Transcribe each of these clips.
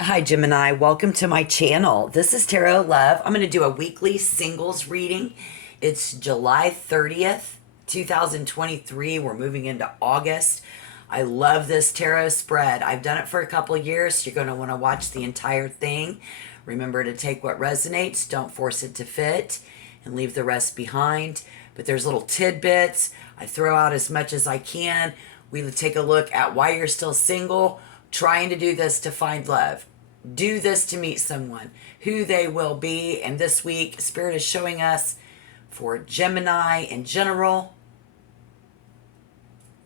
Hi, Gemini. Welcome to my channel. This is Tarot Love. I'm going to do a weekly singles reading. It's July 30th, 2023. We're moving into August. I love this tarot spread. I've done it for a couple of years. So you're going to want to watch the entire thing. Remember to take what resonates. Don't force it to fit and leave the rest behind. But there's little tidbits. I throw out as much as I can. We take a look at why you're still single, trying to do this to find love. Do this to meet someone, who they will be. And this week, Spirit is showing us for Gemini in general,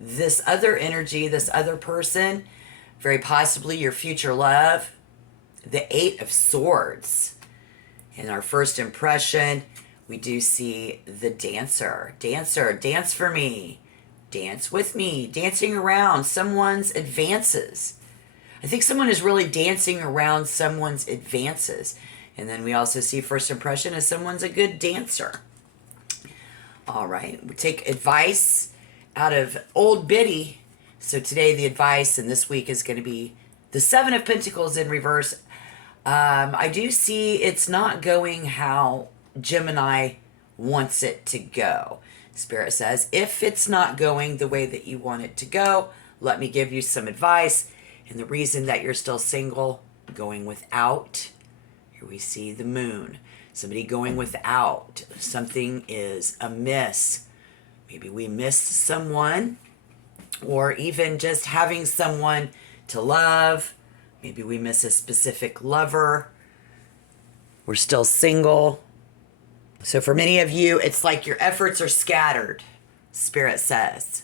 this other energy, this other person, very possibly your future love, the Eight of Swords. In our first impression, we do see the dancer. Dancer, dance for me. Dance with me. Dancing around someone's advances. I think someone is really dancing around someone's advances. And then we also see first impression as someone's a good dancer. All right, we take advice out of Old Biddy. So today the advice, and this week is going to be the Seven of Pentacles in reverse. I do see it's not going how Gemini wants it to go. Spirit says, if it's not going the way that you want it to go, let me give you some advice. And the reason that you're still single, going without, here we see the moon. Somebody going without. Something is amiss. Maybe we missed someone, or even just having someone to love. Maybe we miss a specific lover. We're still single. So for many of you, it's like your efforts are scattered, Spirit says.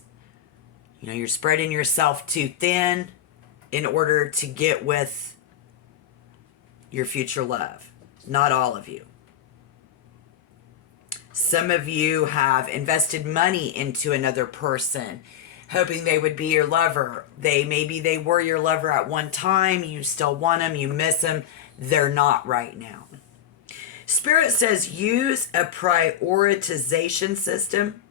You know, you're spreading yourself too thin in order to get with your future love. Not all of you. Some of you have invested money into another person, hoping they would be your lover. Maybe they were your lover at one time. You still want them. You miss them. They're not right now. Spirit says use a prioritization system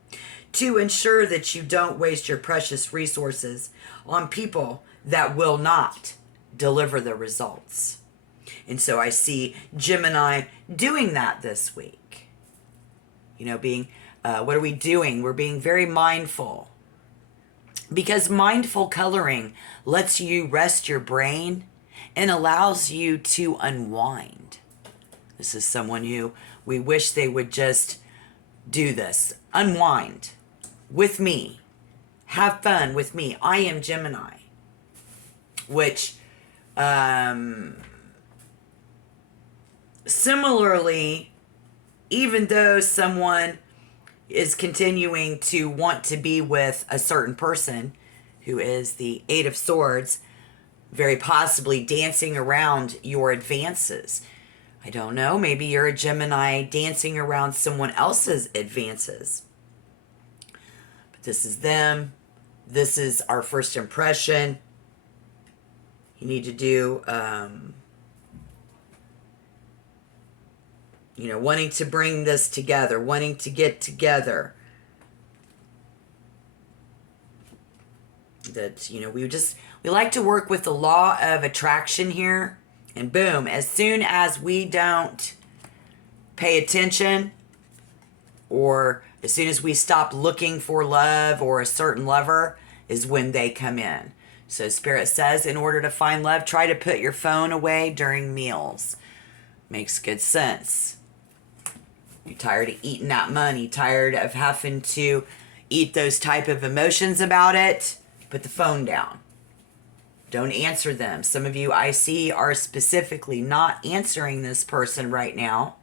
to ensure that you don't waste your precious resources on people that will not deliver the results. And so I see Gemini doing that this week. You know, what are we doing? We're being very mindful. Because mindful coloring lets you rest your brain and allows you to unwind. This is someone who we wish they would just do this. Unwind with me. Have fun with me. I am Gemini. Which, similarly, even though someone is continuing to want to be with a certain person who is the Eight of Swords, very possibly dancing around your advances. I don't know, maybe you're a Gemini dancing around someone else's advances. But this is them. This is our first impression. You need to do, wanting to bring this together, wanting to get together. That, we like to work with the law of attraction here. And boom, as soon as we don't pay attention, or as soon as we stop looking for love or a certain lover, is when they come in. So Spirit says, in order to find love, try to put your phone away during meals. Makes good sense. You're tired of eating that money, tired of having to eat those type of emotions about it, put the phone down. Don't answer them. Some of you I see are specifically not answering this person right now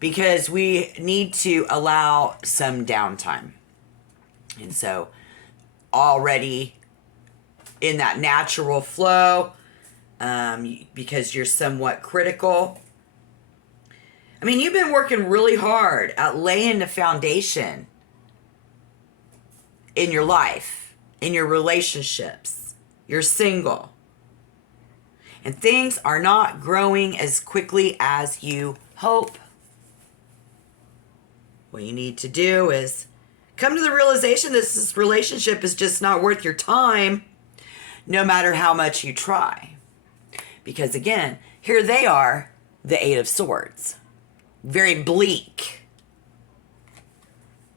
because we need to allow some downtime. And so already in that natural flow, because you're somewhat critical. I mean, you've been working really hard at laying the foundation in your life, in your relationships. You're single. And things are not growing as quickly as you hope. What you need to do is come to the realization this relationship is just not worth your time, no matter how much you try. Because again, here they are, the Eight of Swords. Very bleak.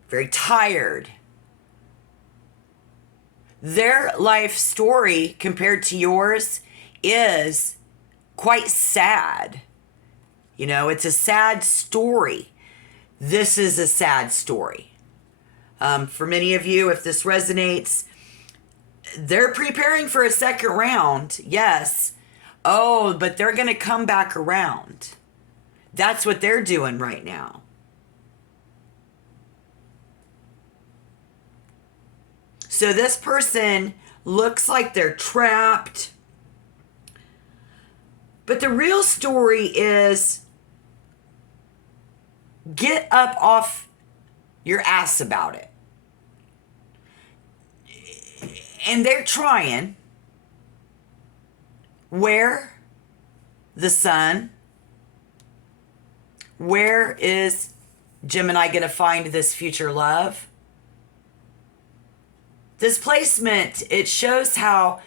Very tired. Their life story compared to yours is quite sad. You know, it's a sad story. This is a sad story. For many of you, if this resonates, they're preparing for a second round. Yes. Oh, but they're going to come back around. That's what they're doing right now. So this person looks like they're trapped. But the real story is get up off your ass about it. And they're trying. Where? The sun. Where is Gemini going to find this future love? This placement, it shows how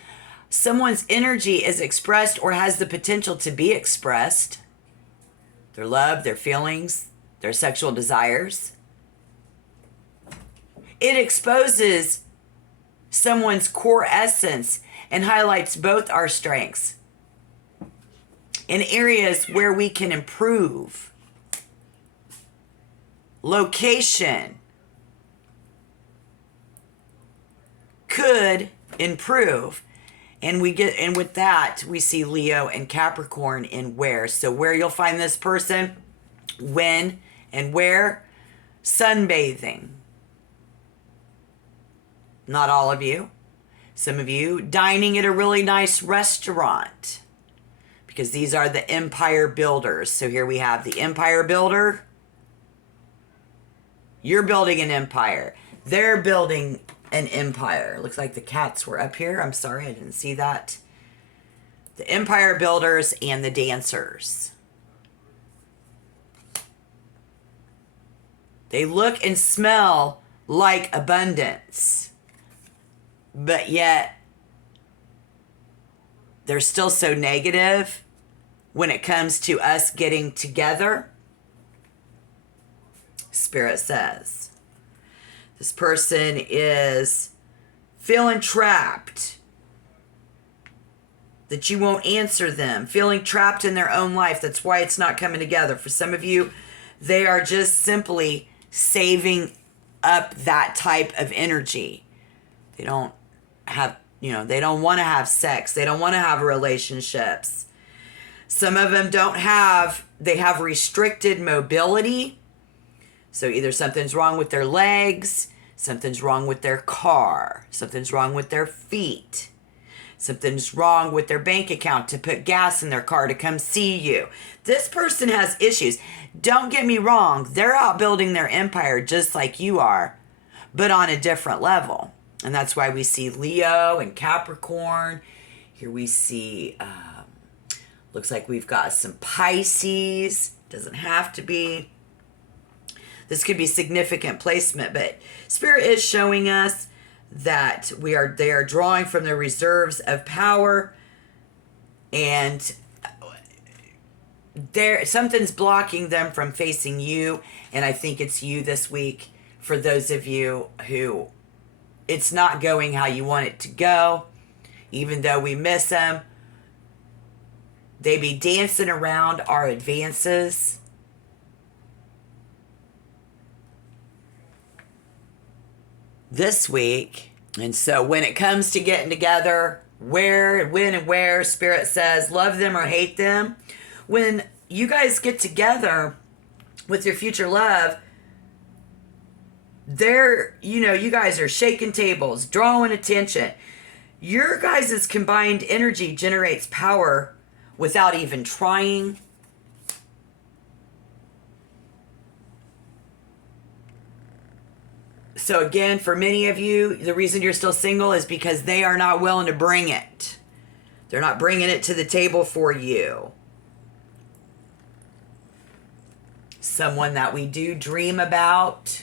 someone's energy is expressed or has the potential to be expressed. Their love, their feelings, their sexual desires. It exposes someone's core essence and highlights both our strengths in areas where we can improve. Location could improve. And with that, we see Leo and Capricorn in where. So where you'll find this person, when and where? Sunbathing. Not all of you. Some of you dining at a really nice restaurant. Because these are the empire builders. So here we have the empire builder. You're building an empire. They're building an empire. Looks like the cats were up here. I'm sorry, I didn't see that. The empire builders and the dancers. They look and smell like abundance. But yet, they're still so negative when it comes to us getting together. Spirit says this person is feeling trapped, that you won't answer them, feeling trapped in their own life. That's why it's not coming together. For some of you, they are just simply saving up that type of energy. They don't have, they don't want to have sex. They don't want to have relationships. Some of them they have restricted mobility. So either something's wrong with their legs, something's wrong with their car, something's wrong with their feet, something's wrong with their bank account to put gas in their car to come see you. This person has issues. Don't get me wrong, they're out building their empire just like you are, but on a different level. And that's why we see Leo and Capricorn. Here we see, looks like we've got some Pisces. Doesn't have to be. This could be significant placement, but Spirit is showing us that they are drawing from their reserves of power, and something's blocking them from facing you. And I think it's you this week. For those of you who it's not going how you want it to go, even though we miss them, they be dancing around our advances. This week. And so when it comes to getting together, when and where, Spirit says, love them or hate them. When you guys get together with your future love, you guys are shaking tables, drawing attention. Your guys' combined energy generates power without even trying. So again, for many of you, the reason you're still single is because they are not willing to bring it. They're not bringing it to the table for you. Someone that we do dream about.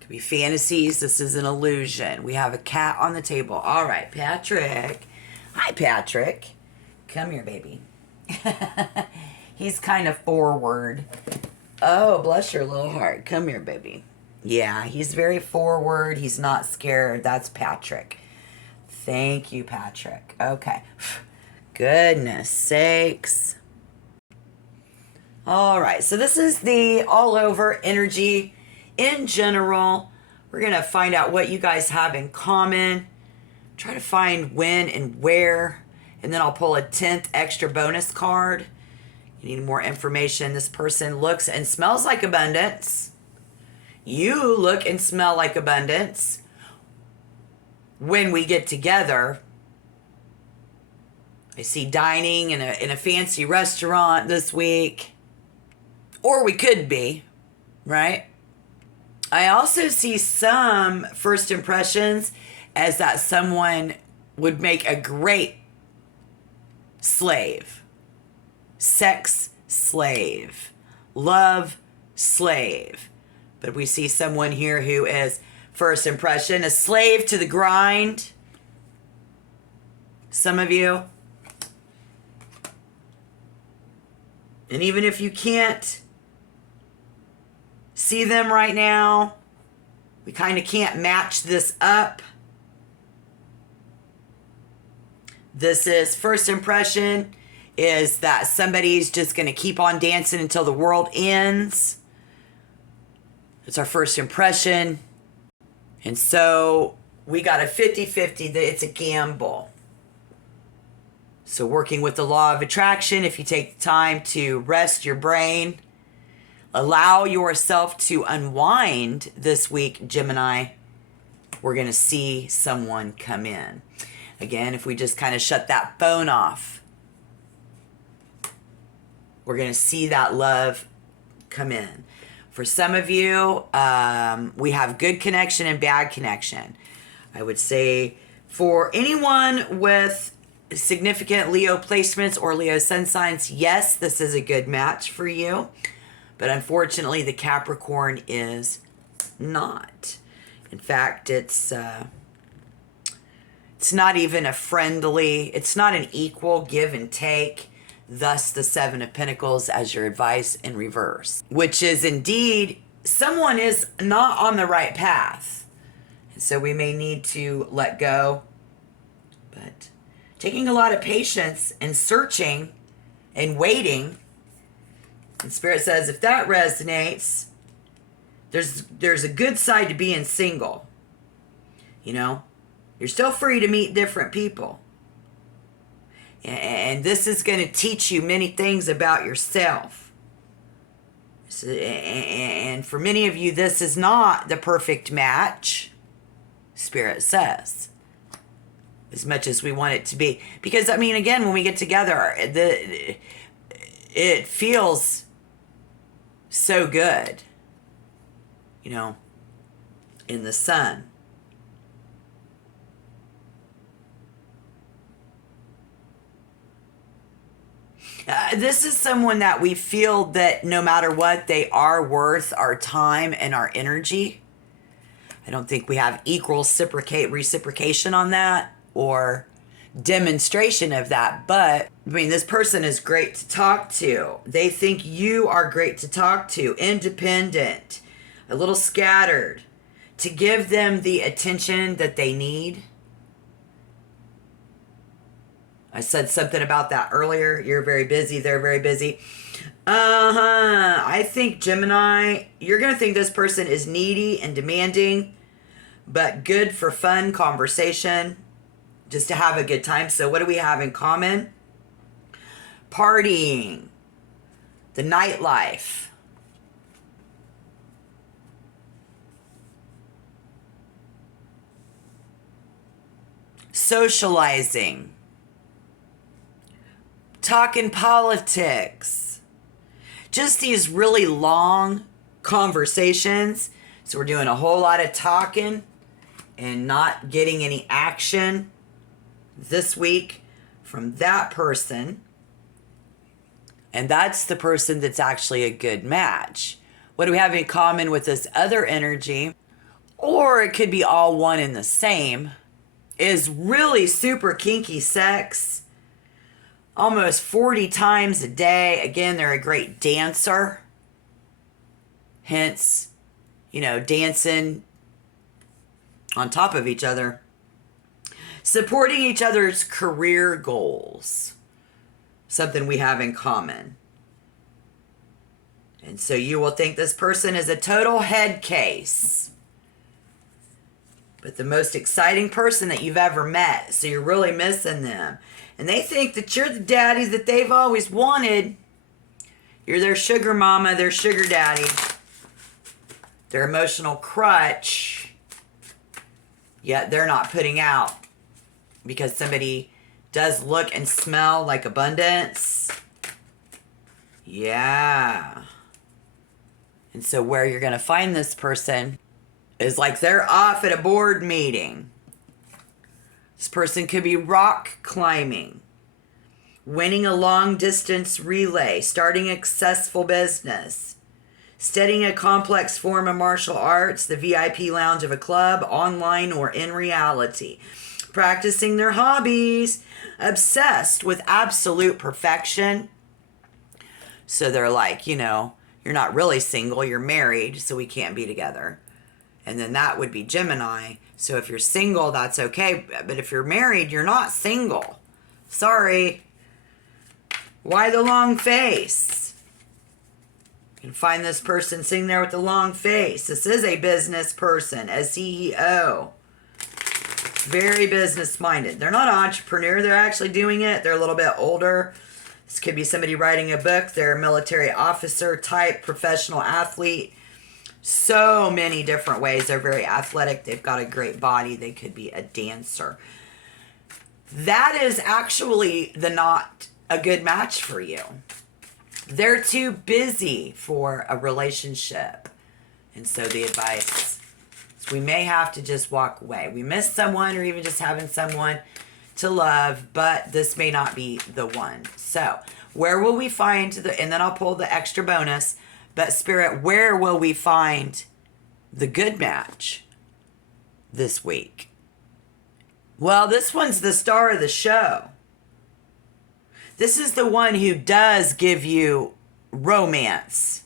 Could be fantasies. This is an illusion. We have a cat on the table. All right, Patrick. Hi, Patrick. Come here, baby. He's kind of forward. Oh, bless your little heart. Come here, baby. Yeah, he's very forward. He's not scared. That's Patrick. Thank you, Patrick. Okay. Goodness sakes. All right, so this is the all over energy in general. We're going to find out what you guys have in common. Try to find when and where. And then I'll pull a 10th extra bonus card. You need more information. This person looks and smells like abundance. You look and smell like abundance. When we get together, I see dining in a fancy restaurant this week. Or we could be, right? I also see some first impressions as that someone would make a great slave. Sex slave. Love slave. But we see someone here who is, first impression, a slave to the grind. Some of you. And even if you can't see them right now, we kind of can't match this up. This is first impression is that somebody's just going to keep on dancing until the world ends. It's our first impression. And so we got a 50-50 that it's a gamble. So working with the law of attraction, if you take the time to rest your brain, allow yourself to unwind this week, Gemini, we're going to see someone come in. Again, if we just kind of shut that phone off, we're going to see that love come in. For some of you, we have good connection and bad connection. I would say for anyone with significant Leo placements or Leo sun signs, yes, this is a good match for you. But unfortunately, the Capricorn is not. In fact, it's not even a friendly, it's not an equal give and take. Thus, the Seven of Pentacles as your advice in reverse, which is indeed someone is not on the right path. And so we may need to let go. But taking a lot of patience and searching and waiting. And Spirit says, if that resonates, there's a good side to being single. You know, you're still free to meet different people. And this is going to teach you many things about yourself. And for many of you, this is not the perfect match, Spirit says, as much as we want it to be. Because, I mean, again, when we get together, it feels so good, you know, in the sun. This is someone that we feel that no matter what, they are worth our time and our energy. I don't think we have equal reciprocation on that or demonstration of that. But, I mean, this person is great to talk to. They think you are great to talk to. Independent. A little scattered. To give them the attention that they need. I said something about that earlier. You're very busy. They're very busy. I think, Gemini, you're going to think this person is needy and demanding, but good for fun conversation, just to have a good time. So what do we have in common? Partying. The nightlife. Socializing. Talking politics. Just these really long conversations. So we're doing a whole lot of talking and not getting any action this week from that person. And that's the person that's actually a good match. What do we have in common with this other energy? Or it could be all one and the same. Is really super kinky sex. almost 40 times a day. Again, they're a great dancer. Hence, dancing on top of each other. Supporting each other's career goals. Something we have in common. And so you will think this person is a total head case. But the most exciting person that you've ever met. So you're really missing them. And they think that you're the daddy that they've always wanted. You're their sugar mama, their sugar daddy. Their emotional crutch. Yet they're not putting out. Because somebody does look and smell like abundance. Yeah. And so where you're going to find this person is like they're off at a board meeting. This person could be rock climbing, winning a long distance relay, starting a successful business, studying a complex form of martial arts, the VIP lounge of a club, online or in reality, practicing their hobbies, obsessed with absolute perfection. So they're like, you're not really single, you're married, so we can't be together. And then that would be Gemini. So if you're single, that's okay. But if you're married, you're not single. Sorry. Why the long face? You can find this person sitting there with the long face. This is a business person, a CEO. Very business-minded. They're not an entrepreneur. They're actually doing it. They're a little bit older. This could be somebody writing a book. They're a military officer type, professional athlete. So many different ways. They're very athletic. They've got a great body. They could be a dancer. That is actually not a good match for you. They're too busy for a relationship. And so the advice is we may have to just walk away. We miss someone or even just having someone to love, but this may not be the one. So where will we find and then I'll pull the extra bonus, but Spirit, where will we find the good match this week? Well, this one's the star of the show. This is the one who does give you romance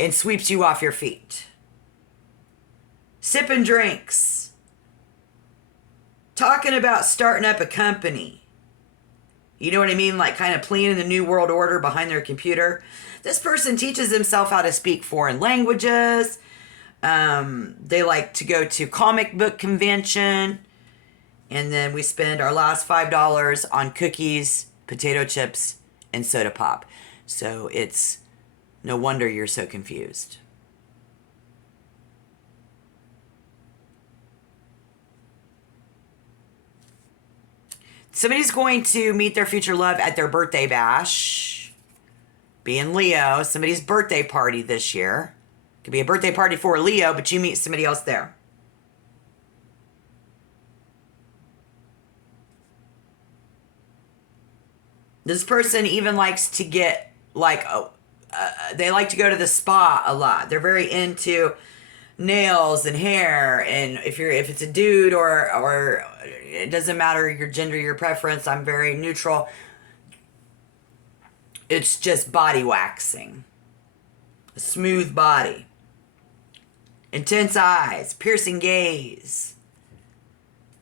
and sweeps you off your feet. Sipping drinks. Talking about starting up a company. You know what I mean? Like kind of planning the new world order behind their computer. This person teaches himself how to speak foreign languages. They like to go to comic book convention. And then we spend our last $5 on cookies, potato chips, and soda pop. So it's no wonder you're so confused. Somebody's going to meet their future love at their birthday bash. Being Leo, somebody's birthday party this year. Could be a birthday party for a Leo, but you meet somebody else there. This person even likes to get, they like to go to the spa a lot. They're very into nails and hair, and if it's a dude or it doesn't matter your gender, your preference, I'm very neutral. It's just body waxing. A smooth body. Intense eyes, piercing gaze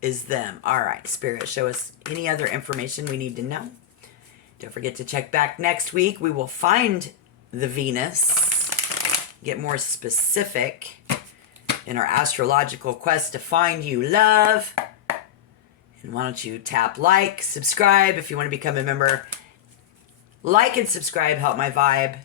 is them. All right, Spirit, show us any other information we need to know. Don't forget to check back next week. We will find the Venus, get more specific in our astrological quest to find you love. And why don't you tap like, subscribe if you want to become a member. Like and subscribe, help my vibe.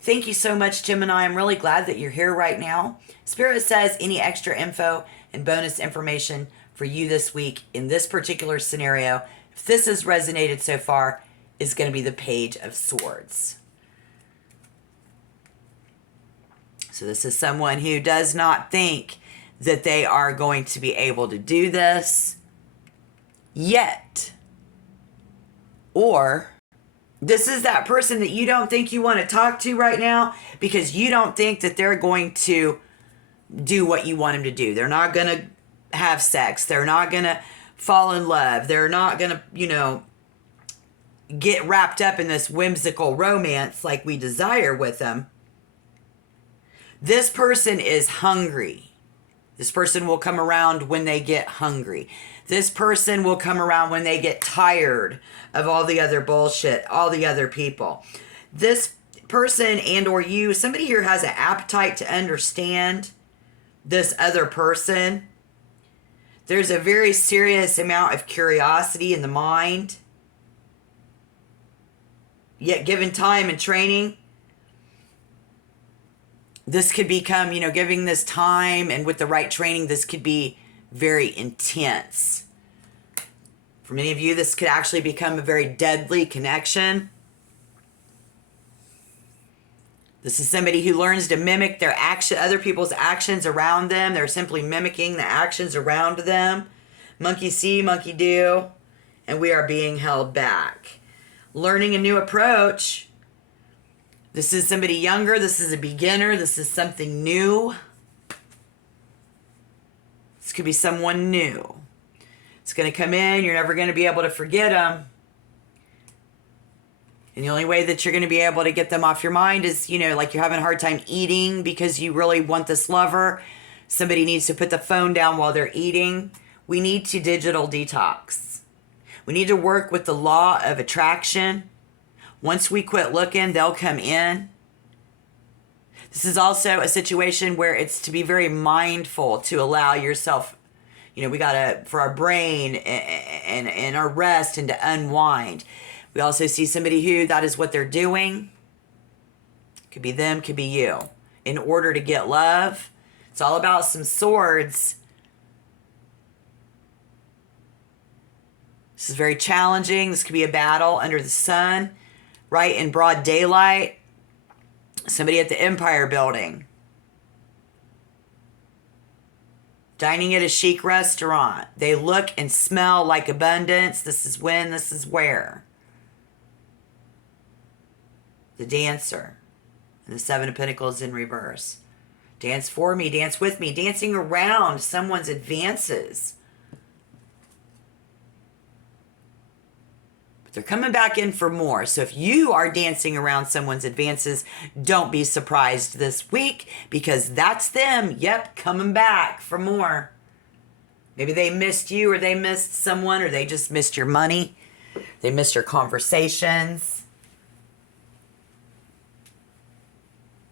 Thank you so much, Gemini. I'm really glad that you're here right now. Spirit says any extra info and bonus information for you this week in this particular scenario, if this has resonated so far, is going to be the Page of Swords. So this is someone who does not think that they are going to be able to do this yet. Or this is that person that you don't think you want to talk to right now because you don't think that they're going to do what you want them to do. They're not going to have sex. They're not going to fall in love. They're not going to, get wrapped up in this whimsical romance like we desire with them. This person is hungry. This person will come around when they get hungry. This person will come around when they get tired of all the other bullshit, all the other people. This person and or you, somebody here has an appetite to understand this other person. There's a very serious amount of curiosity in the mind. Yet given time and training, this could become, giving this time and with the right training, this could be very intense. For many of you, this could actually become a very deadly connection. This is somebody who learns to mimic their other people's actions around them. They're simply mimicking the actions around them. Monkey see, monkey do, and we are being held back. Learning a new approach. This is somebody younger. This is a beginner. This is something new. This could be someone new. It's going to come in. You're never going to be able to forget them. And the only way that you're going to be able to get them off your mind is, like you're having a hard time eating because you really want this lover. Somebody needs to put the phone down while they're eating. We need to digital detox. We need to work with the law of attraction. Once we quit looking, they'll come in. This is also a situation where it's to be very mindful to allow yourself, we got to, for our brain and our rest and to unwind. We also see somebody who that is what they're doing. Could be them, could be you. In order to get love. It's all about some swords. This is very challenging. This could be a battle under the sun. Right in broad daylight. Somebody at the Empire Building. Dining at a chic restaurant. They look and smell like abundance. This is when, this is where. The Dancer. And the Seven of Pentacles in reverse. Dance for me, dance with me. Dancing around someone's advances. They're coming back in for more. So if you are dancing around someone's advances, don't be surprised this week because that's them. Yep, coming back for more. Maybe they missed you or they missed someone or they just missed your money. They missed your conversations.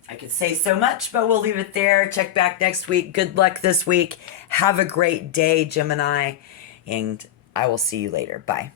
I could say so much, but we'll leave it there. Check back next week. Good luck this week. Have a great day, Gemini. And I will see you later. Bye.